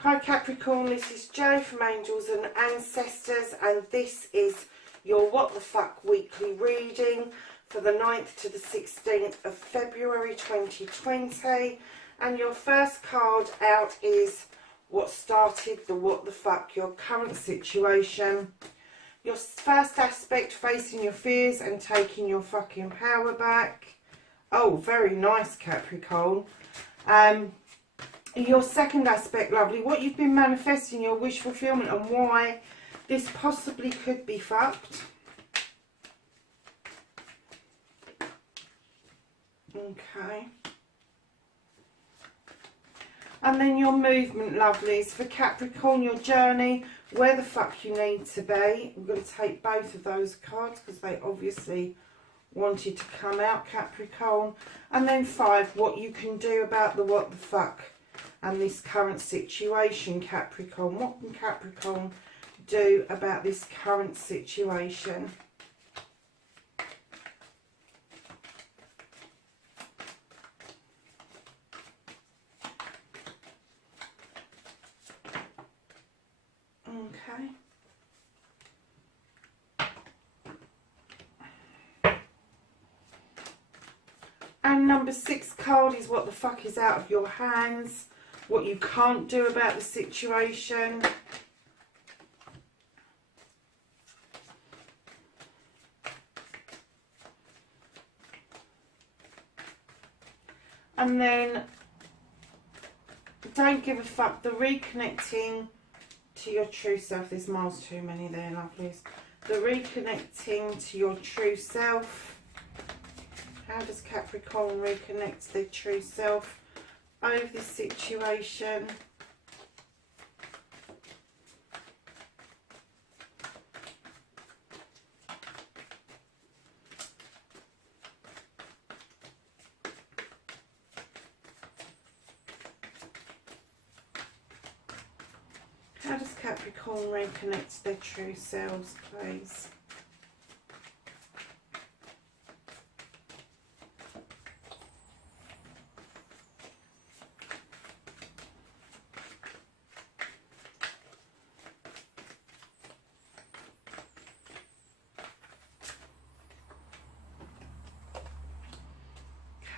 Hi Capricorn, this is Jo from Angels and Ancestors, and this is your What the Fuck weekly reading for the 9th to the 16th of February 2020. And your first card out is what started the what the fuck, your current situation. Your first aspect, facing your fears and taking your fucking power back. Oh, very nice Capricorn. Your second aspect, lovely, what you've been manifesting, your wish fulfillment, and why this possibly could be fucked. Okay. And then your movement, lovelies, for Capricorn, your journey, where the fuck you need to be. I'm going to take both of those cards because they obviously wanted to come out, Capricorn. And then 5, what you can do about the what the fuck and this current situation, Capricorn. What can Capricorn do about this current situation? Okay. And number 6 card is what the fuck is out of your hands. What you can't do about the situation. And then don't give a fuck, the reconnecting to your true self. There's miles too many there, lovelies. The reconnecting to your true self. How does Capricorn reconnect to their true self over this situation? How does Capricorn reconnect to their true selves, please?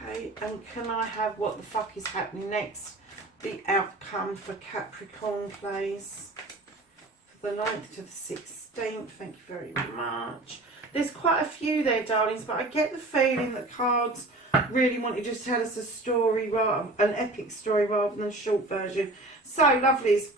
Okay, and can I have what the fuck is happening next? The outcome for Capricorn, please. For the 9th to the 16th. Thank you very much. There's quite a few there, darlings, but I get the feeling that cards really want to just tell us a story, an epic story rather than a short version. So, lovelies,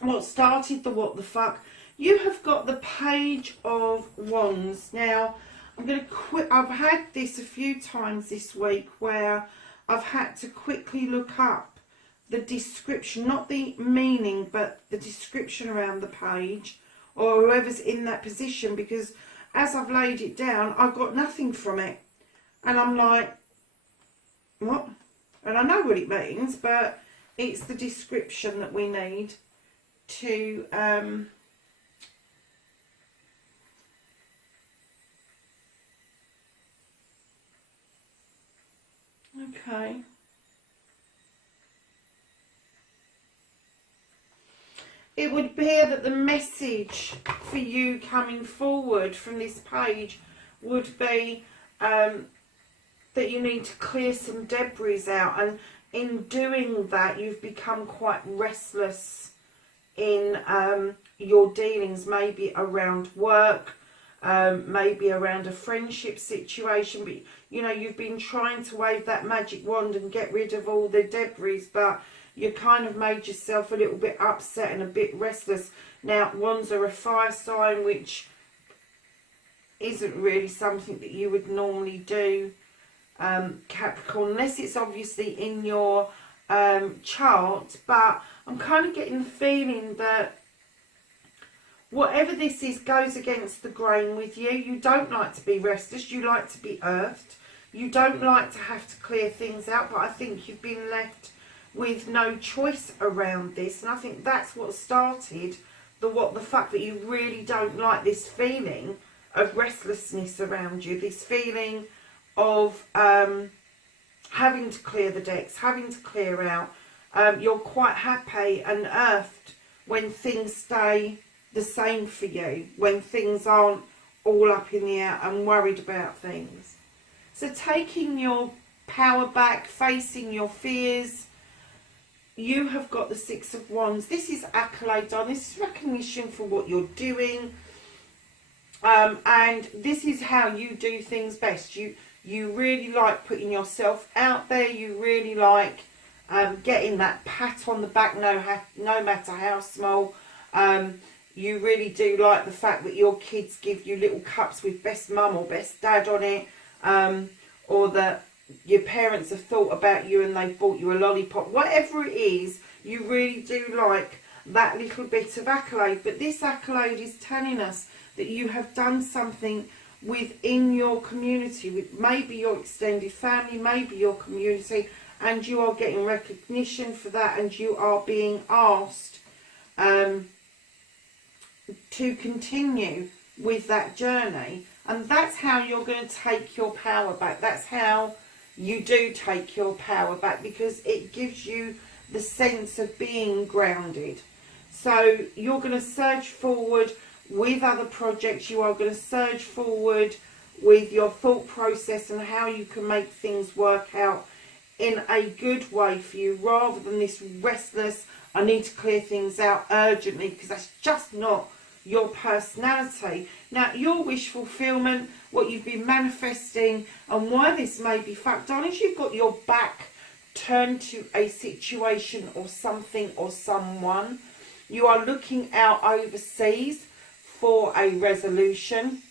what started the what the fuck? You have got the Page of Wands. Now, I'm going to quit. I've had this a few times this week where I've had to quickly look up the description, not the meaning, but the description around the page or whoever's in that position, because as I've laid it down, I've got nothing from it. And I'm like, what? And I know what it means, but it's the description that we need to okay. It would appear that the message for you coming forward from this page would be that you need to clear some debris out, and in doing that you've become quite restless in your dealings, maybe around work, maybe around a friendship situation, but you know, you've been trying to wave that magic wand and get rid of all the debris, but you kind of made yourself a little bit upset and a bit restless. Now, wands are a fire sign, which isn't really something that you would normally do, Capricorn, unless it's obviously in your chart. But I'm kind of getting the feeling that whatever this is goes against the grain with you. You don't like to be restless. You like to be earthed. You don't like to have to clear things out, but I think you've been left with no choice around this. And I think that's what started the fact that you really don't like this feeling of restlessness around you, this feeling of having to clear the decks, having to clear out. You're quite happy and earthed when things stay the same for you, when things aren't all up in the air and worried about things. So taking your power back, facing your fears, you have got the Six of Wands. This is accolade on, this is recognition for what you're doing, and this is how you do things best. You really like putting yourself out there. You really like getting that pat on the back, no matter how small. You really do like the fact that your kids give you little cups with best mum or best dad on it, or that your parents have thought about you and they've bought you a lollipop. Whatever it is, you really do like that little bit of accolade. But this accolade is telling us that you have done something within your community, with maybe your extended family, maybe your community, and you are getting recognition for that, and you are being asked to continue with that journey. And that's how you're going to take your power back. That's how you do take your power back, because it gives you the sense of being grounded. So you're going to surge forward with other projects. You are going to surge forward with your thought process and how you can make things work out in a good way for you, rather than this restless, I need to clear things out urgently, because that's just not your personality. Now, your wish fulfillment, what you've been manifesting, and why this may be fact on, is you've got your back turned to a situation or something or someone. You are looking out overseas for a resolution,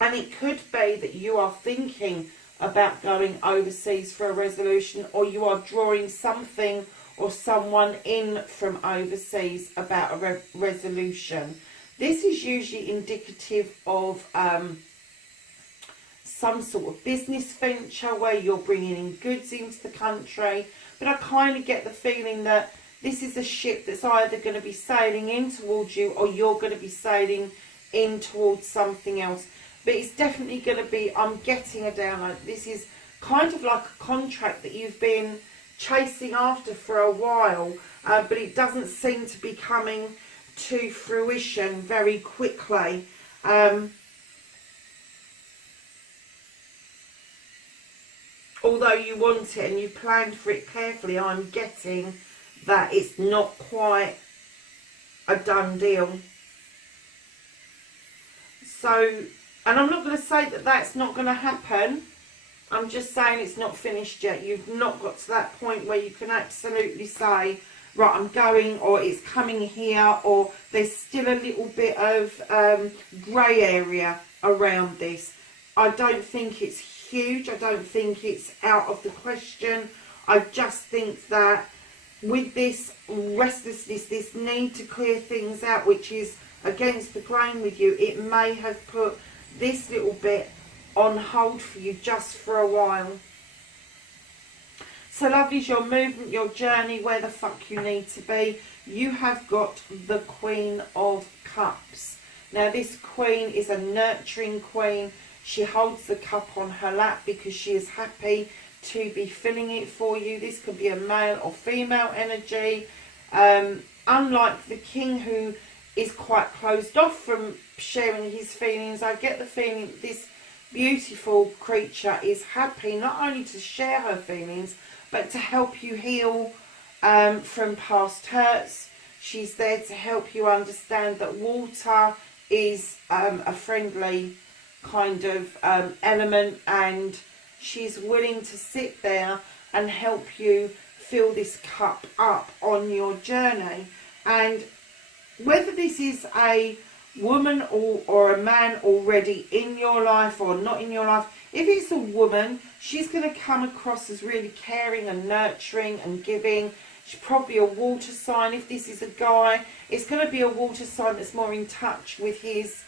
and it could be that you are thinking about going overseas for a resolution, or you are drawing something or someone in from overseas about a resolution. This is usually indicative of some sort of business venture where you're bringing in goods into the country. But I kind of get the feeling that this is a ship that's either going to be sailing in towards you, or you're going to be sailing in towards something else. But it's definitely going to be, I'm getting a download. This is kind of like a contract that you've been chasing after for a while, but it doesn't seem to be coming to fruition very quickly. Although you want it and you planned for it carefully, I'm getting that it's not quite a done deal. So, and I'm not going to say that that's not going to happen. I'm just saying it's not finished yet. You've not got to that point where you can absolutely say, right, I'm going, or it's coming here, or there's still a little bit of grey area around this. I don't think it's huge. I don't think it's out of the question. I just think that with this restlessness, this need to clear things out, which is against the grain with you, it may have put this little bit on hold for you just for a while. So lovelies, your movement, your journey, where the fuck you need to be. You have got the Queen of Cups. Now this queen is a nurturing queen. She holds the cup on her lap because she is happy to be filling it for you. This could be a male or female energy. Unlike the king, who is quite closed off from sharing his feelings, I get the feeling that this beautiful creature is happy not only to share her feelings, but to help you heal from past hurts. She's there to help you understand that water is a friendly kind of element, and she's willing to sit there and help you fill this cup up on your journey. And whether this is a woman or a man already in your life or not in your life, if it's a woman, she's going to come across as really caring and nurturing and giving. She's probably a water sign. If this is a guy, it's going to be a water sign that's more in touch with his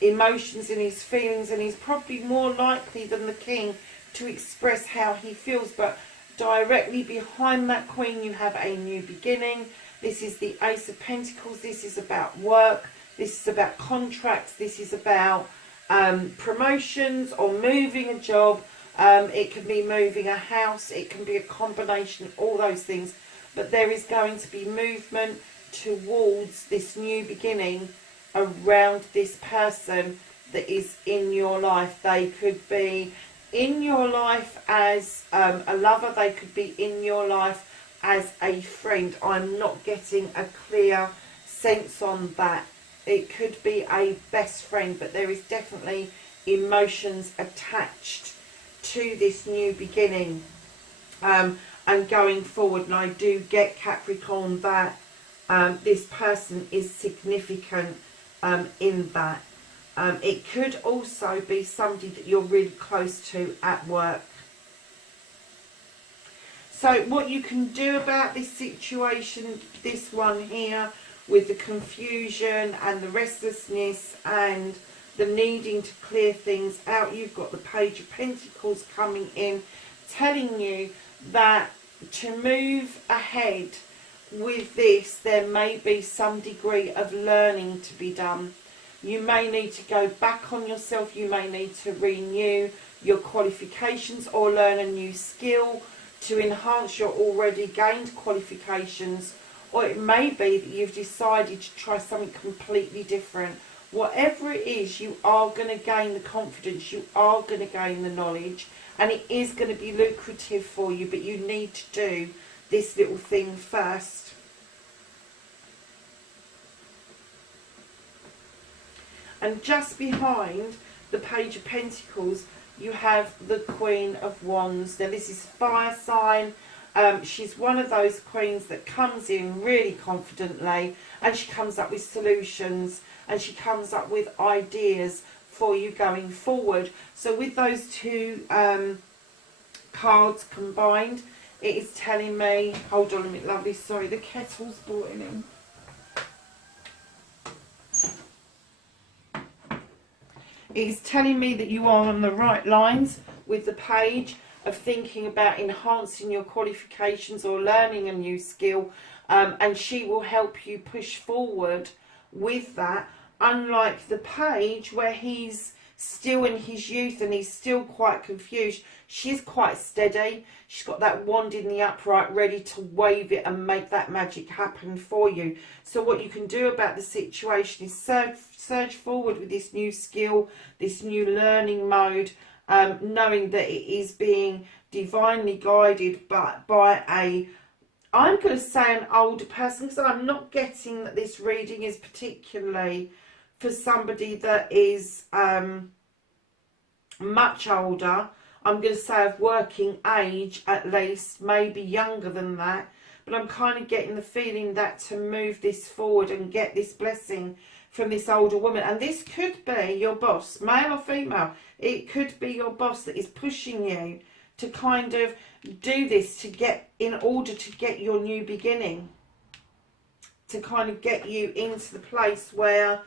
emotions and his feelings, and he's probably more likely than the king to express how he feels. But Directly behind that Queen, you have a new beginning. This is the Ace of Pentacles. This is about work. This is about contracts. This is about promotions or moving a job. It can be moving a house. It can be a combination of all those things. But there is going to be movement towards this new beginning around this person that is in your life. They could be in your life as a lover. They could be in your life as a friend. I'm not getting a clear sense on that. It could be a best friend, but there is definitely emotions attached to this new beginning and going forward. And I do get, Capricorn, that this person is significant in that. It could also be somebody that you're really close to at work. So what you can do about this situation, this one here, with the confusion and the restlessness and the needing to clear things out, you've got the Page of Pentacles coming in, telling you that to move ahead with this, there may be some degree of learning to be done. You may need to go back on yourself. You may need to renew your qualifications or learn a new skill to enhance your already gained qualifications. Or it may be that you've decided to try something completely different. Whatever it is, you are going to gain the confidence. You are going to gain the knowledge. And it is going to be lucrative for you. But you need to do this little thing first. And just behind the Page of Pentacles, you have the Queen of Wands. Now this is fire sign. She's one of those queens that comes in really confidently, and she comes up with solutions, and she comes up with ideas for you going forward. So with those two cards combined, it is telling me, hold on a minute, lovely, sorry, the kettle's boiling. It's telling me that you are on the right lines with the page of thinking about enhancing your qualifications or learning a new skill, and she will help you push forward with that. Unlike the page, where he's still in his youth and he's still quite confused, she's quite steady. She's got that wand in the upright ready to wave it and make that magic happen for you. So what you can do about the situation is surge forward with this new skill, this new learning mode, knowing that it is being divinely guided by a, I'm going to say, an older person, because I'm not getting that this reading is particularly for somebody that is much older. I'm going to say of working age at least, maybe younger than that. But I'm kind of getting the feeling that to move this forward and get this blessing from this older woman, and this could be your boss, male or female, it could be your boss that is pushing you to kind of do this, to get, in order to get your new beginning, to kind of get you into the place where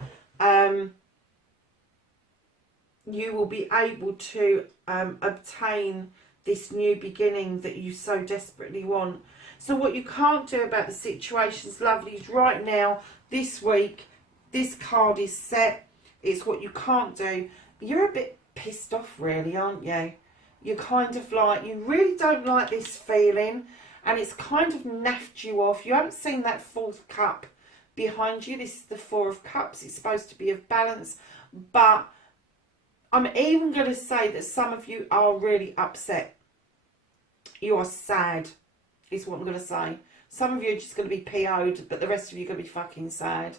you will be able to obtain this new beginning that you so desperately want. So what you can't do about the situations, lovelies, right now, this week, this card is set. It's what you can't do. You're a bit pissed off, really, aren't you? You're kind of like, you really don't like this feeling, and it's kind of naffed you off. You haven't seen that fourth cup behind you. This is the Four of Cups. It's supposed to be of balance, but I'm even going to say that some of you are really upset. You are sad, is what I'm going to say. Some of you are just going to be PO'd, but the rest of you are going to be fucking sad.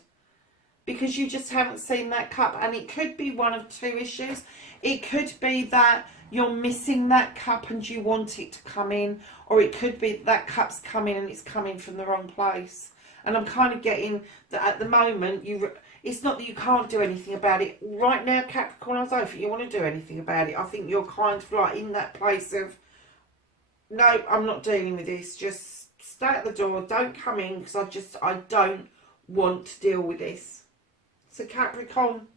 Because you just haven't seen that cup. And it could be one of two issues. It could be that you're missing that cup and you want it to come in. Or it could be that cup's coming and it's coming from the wrong place. And I'm kind of getting that at the moment, it's not that you can't do anything about it. Right now, Capricorn, I don't think you want to do anything about it. I think you're kind of like in that place of, no, I'm not dealing with this. Just stay at the door. Don't come in, because I don't want to deal with this. So Capricorn,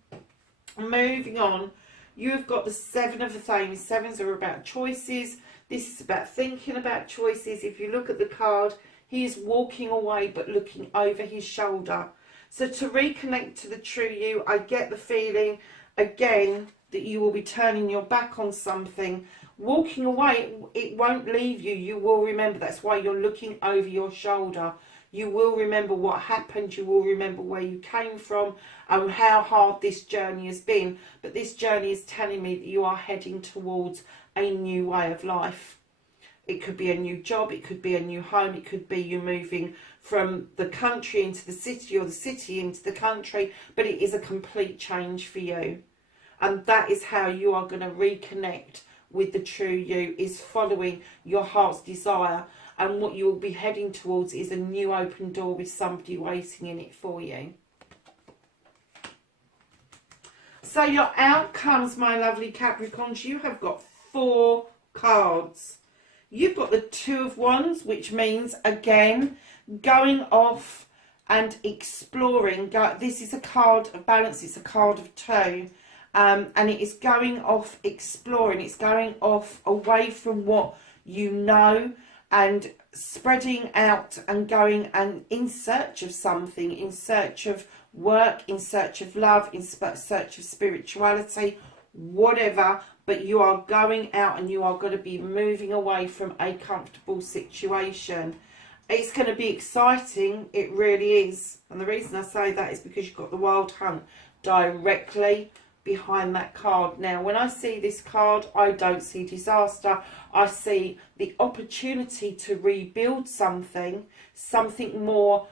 moving on, you've got the Seven of the Sevens are about choices. This is about thinking about choices. If you look at the card, he is walking away but looking over his shoulder. So to reconnect to the true you, I get the feeling, again, that you will be turning your back on something. Walking away, it won't leave you. You will remember. That's why you're looking over your shoulder. You will remember what happened. You will remember where you came from and how hard this journey has been. But this journey is telling me that you are heading towards a new way of life. It could be a new job. It could be a new home. It could be you moving from the country into the city or the city into the country. But it is a complete change for you. And that is how you are going to reconnect with the true you, is following your heart's desire. And what you'll be heading towards is a new open door with somebody waiting in it for you. So your outcomes, my lovely Capricorns, you have got 4 cards. You've got the 2 of Wands, which means, again, going off and exploring. This is a card of balance. It's a card of 2. And it is going off exploring. It's going off away from what you know and spreading out and going and in search of something, in search of work, in search of love, in search of spirituality, whatever. But you are going out and you are going to be moving away from a comfortable situation. It's going to be exciting. It really is. And the reason I say that is because you've got the Wild Hunt directly behind that card. Now, when I see this card, I don't see disaster. I see the opportunity to rebuild something more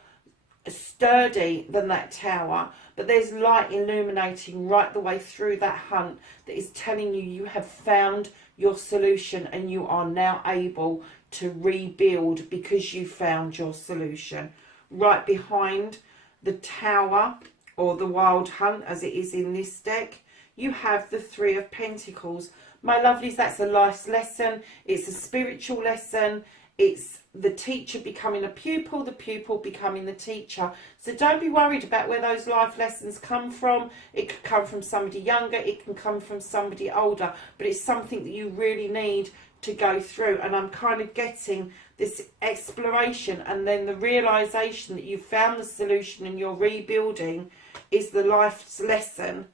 sturdy than that tower. But there's light illuminating right the way through that hunt that is telling you you have found your solution and you are now able to rebuild because you found your solution. Right behind the tower, or the Wild Hunt as it is in this deck, you have the 3 of Pentacles. My lovelies, that's a life lesson. It's a spiritual lesson. It's the teacher becoming a pupil, the pupil becoming the teacher. So don't be worried about where those life lessons come from. It could come from somebody younger. It can come from somebody older. But it's something that you really need to go through. And I'm kind of getting this exploration and then the realisation that you've found the solution and you're rebuilding is the life's lesson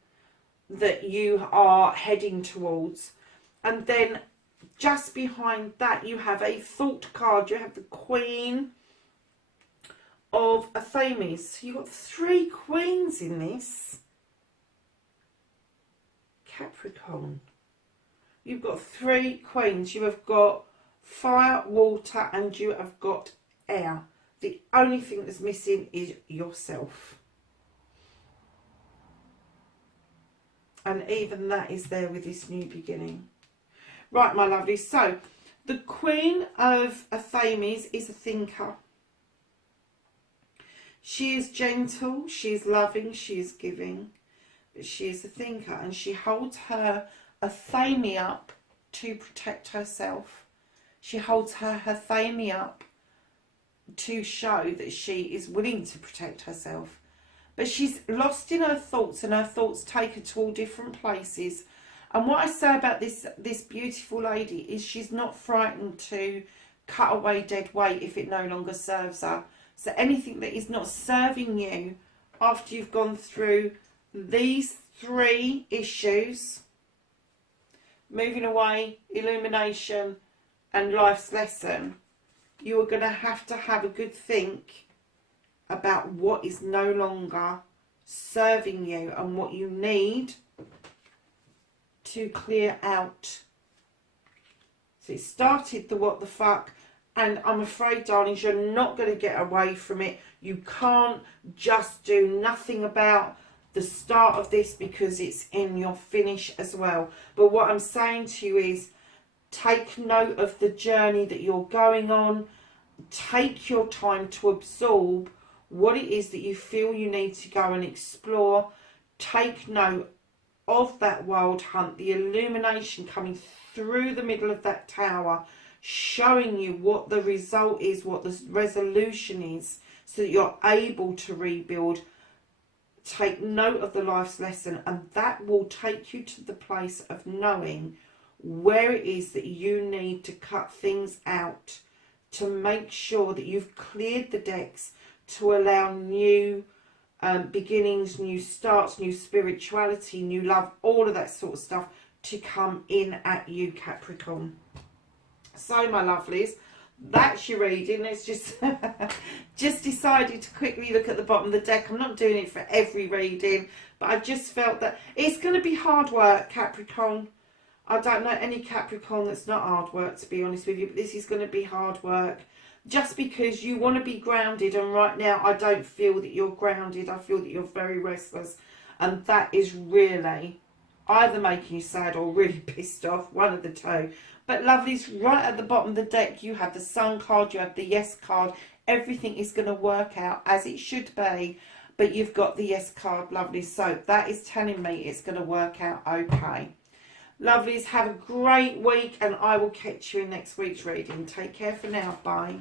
that you are heading towards. And then just behind that you have a thought card. You have the Queen of Athames. So you've got 3 queens in this, Capricorn. You've got 3 queens. You have got fire, water, and you have got air. The only thing that's missing is yourself. And even that is there with this new beginning. Right, my lovely. So, the Queen of Athames is a thinker. She is gentle, she is loving, she is giving. But she is a thinker. And she holds her Athame up to protect herself. She holds her Athame up to show that she is willing to protect herself. But she's lost in her thoughts, and her thoughts take her to all different places. And what I say about this beautiful lady is she's not frightened to cut away dead weight if it no longer serves her. So anything that is not serving you after you've gone through these 3 issues, moving away, illumination, and life's lesson, you are going to have a good think about what is no longer serving you and what you need to clear out. So it started the what the fuck, and I'm afraid, darlings, you're not going to get away from it. You can't just do nothing about the start of this because it's in your finish as well. But what I'm saying to you is take note of the journey that you're going on. Take your time to absorb what it is that you feel you need to go and explore. Take note of that Wild Hunt, the illumination coming through the middle of that tower, showing you what the result is, what the resolution is, so that you're able to rebuild. Take note of the life's lesson, and that will take you to the place of knowing where it is that you need to cut things out to make sure that you've cleared the decks to allow new beginnings, new starts, new spirituality, new love, all of that sort of stuff to come in at you, Capricorn. So, my lovelies, that's your reading. It's just just decided to quickly look at the bottom of the deck. I'm not doing it for every reading, but I just felt that it's going to be hard work, Capricorn. I don't know any Capricorn that's not hard work, to be honest with you, but this is going to be hard work. Just because you want to be grounded, and right now I don't feel that you're grounded. I feel that you're very restless, and that is really either making you sad or really pissed off, one of the two. But lovelies, right at the bottom of the deck you have the Sun card, you have the Yes card. Everything is going to work out as it should be, but you've got the Yes card, lovelies. So that is telling me it's going to work out okay. Lovelies, have a great week, and I will catch you in next week's reading. Take care for now. Bye.